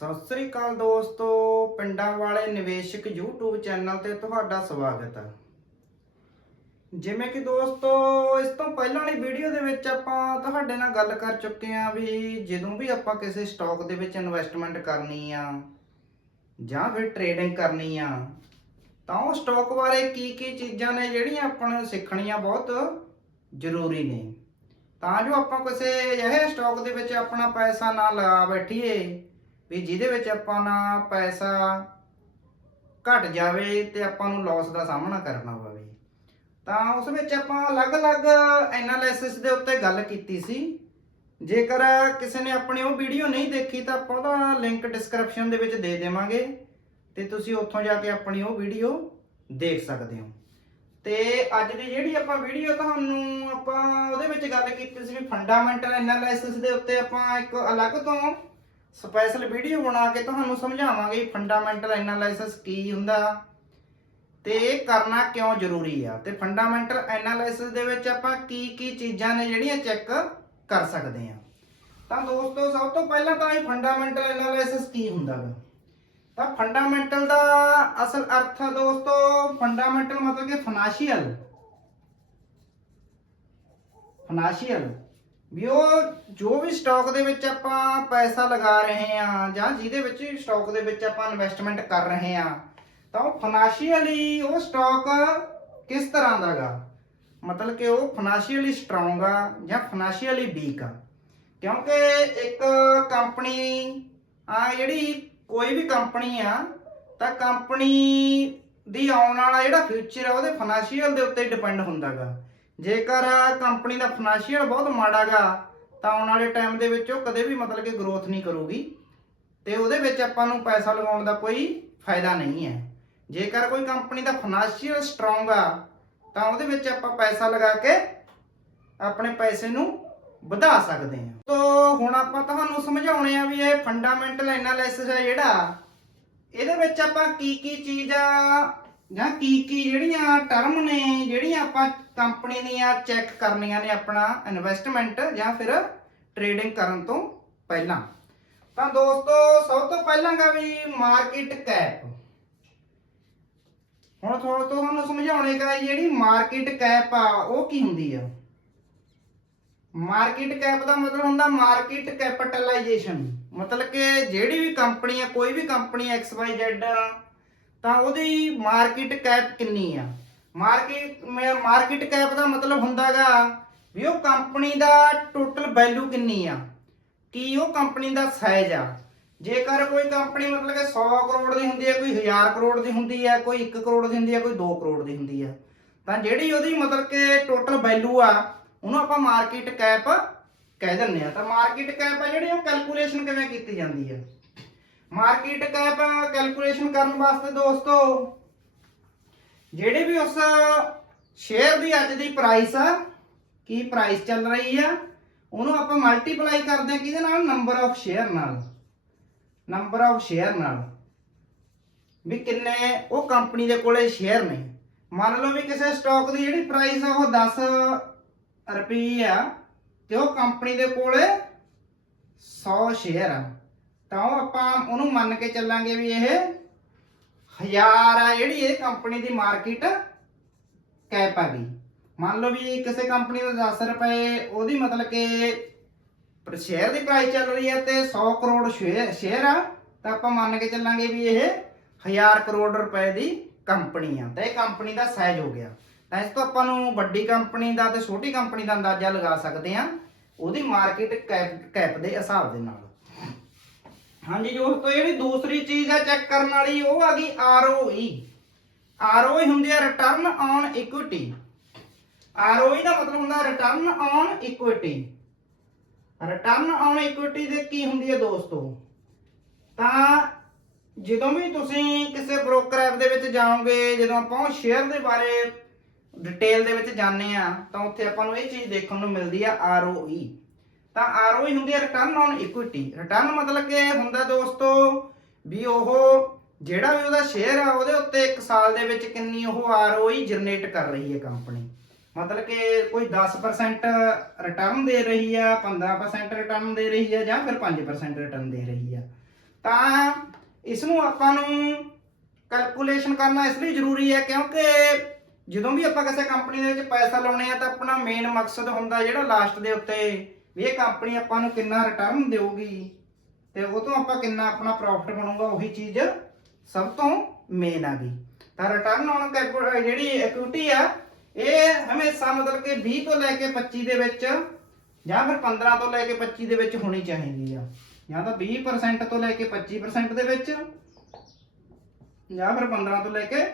ਸਤਿ ਸ੍ਰੀ ਅਕਾਲ ਦੋਸਤੋ, ਪਿੰਡਾਂ ਵਾਲੇ ਨਿਵੇਸ਼ਕ YouTube ਚੈਨਲ ਤੇ ਤੁਹਾਡਾ ਸਵਾਗਤ ਹੈ। ਜਿਵੇਂ ਕਿ ਦੋਸਤੋ ਇਸ ਤੋਂ ਪਹਿਲਾਂ ਵਾਲੀ ਵੀਡੀਓ ਦੇ ਵਿੱਚ ਆਪਾਂ ਤੁਹਾਡੇ ਨਾਲ ਗੱਲ ਕਰ ਚੁੱਕੇ ਹਾਂ ਵੀ ਜਦੋਂ ਵੀ ਆਪਾਂ ਕਿਸੇ ਸਟਾਕ ਦੇ ਵਿੱਚ ਇਨਵੈਸਟਮੈਂਟ ਕਰਨੀ ਆ ਜਾਂ ਫਿਰ ਟ੍ਰੇਡਿੰਗ ਕਰਨੀ ਆ ਤਾਂ ਉਹ ਸਟਾਕ ਬਾਰੇ ਕੀ ਚੀਜ਼ਾਂ ਨੇ ਜਿਹੜੀਆਂ ਆਪਾਂ ਨੂੰ ਸਿੱਖਣੀਆਂ ਬਹੁਤ ਜ਼ਰੂਰੀ ਨੇ, ਤਾਂ ਜੋ ਆਪਾਂ ਕਿਸੇ ਇਹ ਸਟਾਕ ਦੇ ਵਿੱਚ ਆਪਣਾ ਪੈਸਾ ਨਾ ਲਗਾ ਬੈਠੀਏ ਵੀ ਜਿਹਦੇ ਵਿੱਚ ਆਪਾਂ ਨਾ ਪੈਸਾ ਘਟ ਜਾਵੇ ਤੇ ਆਪਾਂ ਨੂੰ ਲਾਸ ਦਾ ਸਾਹਮਣਾ ਕਰਨਾ ਪਵੇ। ਤਾਂ ਉਸ ਵਿੱਚ ਆਪਾਂ ਅਲੱਗ-ਅਲੱਗ ਐਨਾਲਿਸਿਸ ਦੇ ਉੱਤੇ ਗੱਲ ਕੀਤੀ ਸੀ। ਜੇਕਰ ਕਿਸੇ ਨੇ ਆਪਣੀ ਉਹ ਵੀਡੀਓ ਨਹੀਂ ਦੇਖੀ ਤਾਂ ਆਪਾਂ ਉਹਦਾ ਲਿੰਕ ਡਿਸਕ੍ਰਿਪਸ਼ਨ ਦੇ ਵਿੱਚ ਦੇ ਦੇਵਾਂਗੇ ਤੇ ਤੁਸੀਂ ਉੱਥੋਂ ਜਾ ਕੇ ਆਪਣੀ ਉਹ ਵੀਡੀਓ ਦੇਖ ਸਕਦੇ ਹੋ। ਤੇ ਅੱਜ ਦੀ ਜਿਹੜੀ ਆਪਾਂ ਵੀਡੀਓ ਤੁਹਾਨੂੰ ਆਪਾਂ ਉਹਦੇ ਵਿੱਚ ਗੱਲ ਕੀਤੀ ਸੀ ਵੀ ਫੰਡਾਮੈਂਟਲ ਐਨਾਲਿਸਿਸ ਦੇ ਉੱਤੇ ਆਪਾਂ ਇੱਕ ਅਲੱਗ ਤੋਂ ਸਪੈਸ਼ਲ ਵੀਡੀਓ ਬਣਾ ਕੇ ਤੁਹਾਨੂੰ ਸਮਝਾਵਾਂਗੇ ਫੰਡਾਮੈਂਟਲ ਐਨਾਲਿਸਿਸ ਕੀ ਹੁੰਦਾ ਤੇ ਇਹ ਕਰਨਾ ਕਿਉਂ ਜ਼ਰੂਰੀ ਆ ਤੇ ਫੰਡਾਮੈਂਟਲ ਐਨਾਲਿਸਿਸ ਦੇ ਵਿੱਚ ਆਪਾਂ ਕੀ ਚੀਜ਼ਾਂ ਨੇ ਜਿਹੜੀਆਂ ਚੈੱਕ ਕਰ ਸਕਦੇ ਆ। ਤਾਂ ਦੋਸਤੋ ਸਭ ਤੋਂ ਪਹਿਲਾਂ ਤਾਂ ਇਹ ਫੰਡਾਮੈਂਟਲ ਐਨਾਲਿਸਿਸ ਕੀ ਹੁੰਦਾ ਵਾ। ਤਾਂ ਫੰਡਾਮੈਂਟਲ ਦਾ ਅਸਲ ਅਰਥ ਹੈ ਦੋਸਤੋ, ਫੰਡਾਮੈਂਟਲ ਮਤਲਬ ਕਿ ਫਾਈਨੈਂਸ਼ੀਅਲ ਵੀ ਉਹ ਜੋ ਵੀ ਸਟਾਕ ਦੇ ਵਿੱਚ ਆਪਾਂ ਪੈਸਾ ਲਗਾ ਰਹੇ ਆ ਜਾਂ ਜਿਹਦੇ ਵਿੱਚ ਸਟਾਕ ਦੇ ਵਿੱਚ ਆਪਾਂ ਇਨਵੈਸਟਮੈਂਟ ਕਰ ਰਹੇ ਆ ਤਾਂ ਉਹ ਫਾਈਨੈਂਸ਼ੀਅਲੀ ਉਹ ਸਟਾਕ ਕਿਸ ਤਰ੍ਹਾਂ ਦਾ ਗਾ, ਮਤਲਬ ਕਿ ਉਹ ਫਾਈਨੈਂਸ਼ੀਅਲੀ ਸਟਰੋਂਗ ਆ ਜਾਂ ਫਾਈਨੈਂਸ਼ੀਅਲੀ ਵੀਕ ਆ। ਕਿਉਂਕਿ ਇੱਕ ਕੰਪਨੀ ਆ ਜਿਹੜੀ ਕੋਈ ਵੀ ਕੰਪਨੀ ਆ ਤਾਂ ਕੰਪਨੀ ਦੀ ਆਉਣ ਵਾਲਾ ਜਿਹੜਾ ਫਿਊਚਰ ਆ ਉਹਦੇ ਫਾਈਨੈਂਸ਼ੀਅਲ ਦੇ ਉੱਤੇ ਡਿਪੈਂਡ ਹੁੰਦਾ ਗਾ। ਜੇਕਰ ਕੰਪਨੀ ਦਾ ਫਾਈਨੈਂਸ਼ੀਅਲ ਬਹੁਤ ਮਾੜਾ ਗਾ ਤਾਂ ਆਉਣ ਵਾਲੇ ਟਾਈਮ ਦੇ ਵਿੱਚ ਉਹ ਕਦੇ ਵੀ ਮਤਲਬ ਕਿ ਗਰੋਥ ਨਹੀਂ ਕਰੂਗੀ ਤੇ ਉਹਦੇ ਵਿੱਚ ਆਪਾਂ ਨੂੰ ਪੈਸਾ ਲਗਾਉਣ ਦਾ ਕੋਈ ਫਾਇਦਾ ਨਹੀਂ ਹੈ। ਜੇਕਰ ਕੋਈ ਕੰਪਨੀ ਦਾ ਫਾਈਨੈਂਸ਼ੀਅਲ ਸਟਰੋਂਗ ਆ ਤਾਂ ਉਹਦੇ ਵਿੱਚ ਆਪਾਂ ਪੈਸਾ ਲਗਾ ਕੇ ਆਪਣੇ ਪੈਸੇ ਨੂੰ ਵਧਾ ਸਕਦੇ ਹਾਂ। ਤਾਂ ਹੁਣ ਆਪਾਂ ਤੁਹਾਨੂੰ ਸਮਝਾਉਣੇ ਆ ਵੀ ਇਹ ਫੰਡਾਮੈਂਟਲ ਐਨਾਲਿਸਿਸ ਹੈ ਜਿਹੜਾ, ਇਹਦੇ ਵਿੱਚ ਆਪਾਂ ਕੀ ਚੀਜ਼ ਆ ਜਾਂ ਕੀ ਜਿਹੜੀਆਂ ਟਰਮ ਨੇ ਜਿਹੜੀਆਂ ਆਪਾਂ ਕੰਪਨੀ ਦੀਆਂ ਚੈੱਕ ਕਰਨੀਆਂ ਨੇ ਆਪਣਾ ਇਨਵੈਸਟਮੈਂਟ ਜਾਂ ਫਿਰ ਟ੍ਰੇਡਿੰਗ ਕਰਨ ਤੋਂ ਪਹਿਲਾਂ। ਤਾਂ ਦੋਸਤੋ ਸਭ ਤੋਂ ਪਹਿਲਾਂ ਗਾ ਵੀ ਮਾਰਕੀਟ ਕੈਪ। ਹੁਣ ਤੁਹਾਨੂੰ ਸਮਝਾਉਣੇਗਾ ਜਿਹੜੀ ਮਾਰਕੀਟ ਕੈਪ ਆ ਉਹ ਕੀ ਹੁੰਦੀ ਆ। ਮਾਰਕੀਟ ਕੈਪ ਦਾ ਮਤਲਬ ਹੁੰਦਾ ਮਾਰਕੀਟ ਕੈਪੀਟਲਾਈਜੇਸ਼ਨ, ਮਤਲਬ ਕਿ ਜਿਹੜੀ ਵੀ ਕੰਪਨੀ ਆ ਕੋਈ ਵੀ ਕੰਪਨੀ XYZ ਤਾਂ ਉਹਦੀ ਮਾਰਕੀਟ ਕੈਪ ਕਿੰਨੀ ਆ। ਮਾਰਕੀਟ ਕੈਪ ਦਾ ਮਤਲਬ ਹੁੰਦਾਗਾ ਵੀ ਉਹ ਕੰਪਨੀ ਦਾ ਟੋਟਲ ਵੈਲਿਊ ਕਿੰਨੀ ਆ, ਕੀ ਉਹ ਕੰਪਨੀ ਦਾ ਸਾਈਜ਼ ਆ। ਜੇਕਰ ਕੋਈ ਕੰਪਨੀ ਮਤਲਬ ਕਿ 100 ਕਰੋੜ ਦੀ ਹੁੰਦੀ ਹੈ, ਕੋਈ 1000 ਕਰੋੜ ਦੀ ਹੁੰਦੀ ਹੈ, ਕੋਈ 1 ਕਰੋੜ ਦੀ ਹੁੰਦੀ ਹੈ, ਕੋਈ 2 ਕਰੋੜ ਦੀ ਹੁੰਦੀ ਹੈ, ਤਾਂ ਜਿਹੜੀ ਉਹਦੀ ਮਤਲਬ ਕਿ ਟੋਟਲ ਵੈਲਿਊ ਆ ਉਹਨੂੰ ਆਪਾਂ ਮਾਰਕੀਟ ਕੈਪ ਕਹਿ ਦਿੰਦੇ ਆ। ਤਾਂ ਮਾਰਕੀਟ ਕੈਪ ਆ ਜਿਹੜੀ ਉਹ ਕੈਲਕੂਲੇਸ਼ਨ ਕਿਵੇਂ ਕੀਤੀ ਜਾਂਦੀ ਹੈ। ਮਾਰਕੀਟ ਕੈਪ ਕੈਲਕੂਲੇਸ਼ਨ ਕਰਨ ਵਾਸਤੇ ਦੋਸਤੋ ਜਿਹੜੇ ਵੀ ਉਸ ਸ਼ੇਅਰ ਦੀ ਅੱਜ ਦੀ ਪ੍ਰਾਈਸ ਆ, ਕੀ ਪ੍ਰਾਈਸ ਚੱਲ ਰਹੀ ਆ, ਉਹਨੂੰ ਆਪਾਂ ਮਲਟੀਪਲਾਈ ਕਰਦੇ ਆ ਕਿਹਦੇ ਨਾਲ, ਨੰਬਰ ਆਫ ਸ਼ੇਅਰ ਨਾਲ ਵੀ ਕਿੰਨੇ ਉਹ ਕੰਪਨੀ ਦੇ ਕੋਲੇ ਸ਼ੇਅਰ ਨੇ। ਮੰਨ ਲਓ ਵੀ ਕਿਸੇ ਸਟਾਕ ਦੀ ਜਿਹੜੀ ਪ੍ਰਾਈਸ ਆ ਉਹ 10 ਰੁਪਏ ਆ ਤੇ ਉਹ ਕੰਪਨੀ ਦੇ ਕੋਲੇ 100 ਸ਼ੇਅਰ ਆ ਤਾਂ ਉਹ ਆਪਾਂ ਉਹਨੂੰ ਮੰਨ ਕੇ ਚੱਲਾਂਗੇ ਵੀ ਇਹ 1000 ਆ ਜਿਹੜੀ ਇਹ ਕੰਪਨੀ ਦੀ ਮਾਰਕੀਟ ਕੈਪ ਆ ਗਈ। ਮੰਨ ਲਓ ਵੀ ਕਿਸੇ ਕੰਪਨੀ ਦਾ 10 ਰੁਪਏ ਉਹਦੀ ਮਤਲਬ ਕਿ ਸ਼ੇਅਰ ਦੀ ਪ੍ਰਾਈਸ ਚੱਲ ਰਹੀ ਹੈ ਤੇ 100 ਕਰੋੜ ਸ਼ੇਅਰ ਆ ਤਾਂ ਆਪਾਂ ਮੰਨ ਕੇ ਚੱਲਾਂਗੇ ਵੀ ਇਹ 1000 ਕਰੋੜ ਰੁਪਏ ਦੀ ਕੰਪਨੀ ਆ ਤਾਂ ਇਹ ਕੰਪਨੀ ਦਾ ਸਾਈਜ਼ ਹੋ ਗਿਆ। ਤਾਂ ਇਸ ਤੋਂ ਆਪਾਂ ਨੂੰ ਵੱਡੀ ਕੰਪਨੀ ਦਾ ਤੇ ਛੋਟੀ ਕੰਪਨੀ ਦਾ ਅੰਦਾਜ਼ਾ ਲਗਾ ਸਕਦੇ ਹਾਂ ਉਹਦੀ ਮਾਰਕੀਟ ਕੈਪ ਦੇ ਹਿਸਾਬ ਦੇ ਨਾਲ। ਹਾਂਜੀ ਦੋਸਤੋ ਜਿਹੜੀ ਦੂਸਰੀ ਚੀਜ਼ ਆ ਚੈੱਕ ਕਰਨ ਵਾਲੀ ਉਹ ਆ ਗਈ ROE ਹੁੰਦੀ ਆ ਰਿਟਰਨ ਔਨ ਇਕੁਇਟੀ। ROE ਦਾ ਮਤਲਬ ਹੁੰਦਾ return on equity. Return on equity ਦੇ ਕੀ ਹੁੰਦੀ ਹੈ ਦੋਸਤੋ, ਤਾਂ ਜਦੋਂ ਵੀ ਤੁਸੀਂ ਕਿਸੇ ਬ੍ਰੋਕਰ ਐਪ ਦੇ ਵਿੱਚ ਜਾਓਗੇ, ਜਦੋਂ ਆਪਾਂ ਸ਼ੇਅਰ ਦੇ ਬਾਰੇ ਡਿਟੇਲ ਦੇ ਵਿੱਚ ਜਾਂਦੇ ਆ ਤਾਂ ਉੱਥੇ ਆਪਾਂ ਨੂੰ ਇਹ ਚੀਜ਼ ਦੇਖਣ ਨੂੰ ਮਿਲਦੀ ਆ ROE। ਤਾਂ ROE ਹੁੰਦੀ ਹੈ ਰਿਟਰਨ ਔਨ ਇਕੁਇਟੀ। ਰਿਟਰਨ ਮਤਲਬ ਕਿ ਹੁੰਦਾ ਦੋਸਤੋ ਵੀ ਉਹ ਜਿਹੜਾ ਵੀ ਉਹਦਾ ਸ਼ੇਅਰ ਆ ਉਹਦੇ ਉੱਤੇ 1 ਸਾਲ ਦੇ ਵਿੱਚ ਕਿੰਨੀ ਉਹ ROE ਜਨਰੇਟ ਕਰ ਰਹੀ ਹੈ ਕੰਪਨੀ। ਮਤਲਬ ਕਿ ਕੋਈ 10% ਰਿਟਰਨ ਦੇ ਰਹੀ ਆ, 15% ਰਿਟਰਨ ਦੇ ਰਹੀ ਆ ਜਾਂ ਫਿਰ 5% ਰਿਟਰਨ ਦੇ ਰਹੀ ਆ। ਤਾਂ ਇਸ ਨੂੰ ਆਪਾਂ ਨੂੰ ਕੈਲਕੂਲੇਸ਼ਨ ਕਰਨਾ ਇਸ ਲਈ ਜ਼ਰੂਰੀ ਹੈ ਕਿਉਂਕਿ ਜਦੋਂ ਵੀ ਆਪਾਂ ਕਿਸੇ ਕੰਪਨੀ ਦੇ ਵਿੱਚ ਪੈਸਾ ਲਾਉਣੇ ਆ ਤਾਂ ਆਪਣਾ ਮੇਨ ਮਕਸਦ ਹੁੰਦਾ ਜਿਹੜਾ ਲਾਸਟ ਦੇ ਉੱਤੇ ਵੀ ਇਹ ਕੰਪਨੀ ਆਪਾਂ ਨੂੰ ਕਿੰਨਾ ਰਿਟਰਨ ਦੇਊਗੀ ਤੇ ਉਹ ਤੋਂ ਆਪਾਂ ਕਿੰਨਾ ਆਪਣਾ ਪ੍ਰੋਫਿਟ ਬਣੂਗਾ, ਉਹੀ ਚੀਜ਼ ਸਭ ਤੋਂ ਮੇਨ ਆ ਗਈ। ਤਾਂ ਰਿਟਰਨ ਔਨ ਕੈਪੀਟਲ ਜਿਹੜੀ ਇਕੁਇਟੀ ਆ ਇਹ ਹਮੇਸ਼ਾ ਮਤਲਬ ਕਿ 20 ਤੋਂ ਲੈ ਕੇ 25 ਦੇ ਵਿੱਚ ਜਾਂ ਫਿਰ 15 ਤੋਂ ਲੈ ਕੇ 25 ਦੇ ਵਿੱਚ ਹੋਣੀ ਚਾਹੀਦੀ ਆ, ਜਾਂ ਤਾਂ 20% ਤੋਂ ਲੈ ਕੇ 25% ਦੇ ਵਿੱਚ ਜਾਂ ਫਿਰ 15 ਤੋਂ ਲੈ ਕੇ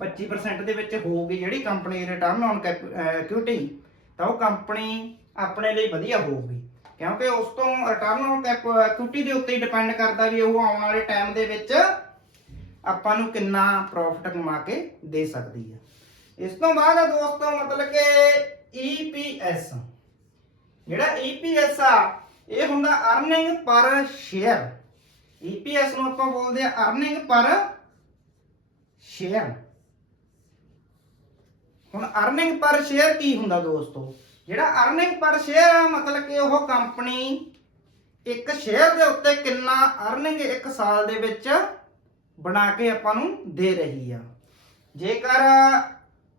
25% ਦੇ ਵਿੱਚ ਹੋਊਗੀ ਜਿਹੜੀ ਕੰਪਨੀ ਰਿਟਰਨ ਔਨ ਇਕੁਇਟੀ, ਤਾਂ ਉਹ ਕੰਪਨੀ ਆਪਣੇ ਲਈ ਵਧੀਆ ਹੋਊਗੀ ਕਿਉਂਕਿ ਉਸ ਤੋਂ ਰਿਟਰਨ ਔਨ ਇਕੁਇਟੀ ਦੇ ਉੱਤੇ ਹੀ ਡਿਪੈਂਡ ਕਰਦਾ ਵੀ ਉਹ ਆਉਣ ਵਾਲੇ ਟਾਈਮ ਦੇ ਵਿੱਚ ਆਪਾਂ ਨੂੰ ਕਿੰਨਾ ਪ੍ਰੋਫਿਟ ਕਮਾ ਕੇ ਦੇ ਸਕਦੀ ਹੈ। ਇਸ ਤੋਂ ਬਾਅਦ ਆ ਦੋਸਤੋ ਮਤਲਬ ਕਿ EPS, ਜਿਹੜਾ EPS ਆ ਇਹ ਹੁੰਦਾ ਅਰਨਿੰਗ ਪਰ ਸ਼ੇਅਰ। EPS ਨੂੰ ਆਪਾਂ ਬੋਲਦੇ ਆ ਅਰਨਿੰਗ ਪਰ ਸ਼ੇਅਰ। ਹੁਣ ਅਰਨਿੰਗ ਪਰ ਸ਼ੇਅਰ ਕੀ ਹੁੰਦਾ ਦੋਸਤੋ? ਜਿਹੜਾ ਅਰਨਿੰਗ ਪਰ ਸ਼ੇਅਰ ਆ ਮਤਲਬ ਕਿ ਉਹ ਕੰਪਨੀ ਇੱਕ ਸ਼ੇਅਰ ਦੇ ਉੱਤੇ ਕਿੰਨਾ ਅਰਨਿੰਗ ਇੱਕ ਸਾਲ ਦੇ ਵਿੱਚ ਬਣਾ ਕੇ ਆਪਾਂ ਨੂੰ ਦੇ ਰਹੀ ਆ। ਜੇਕਰ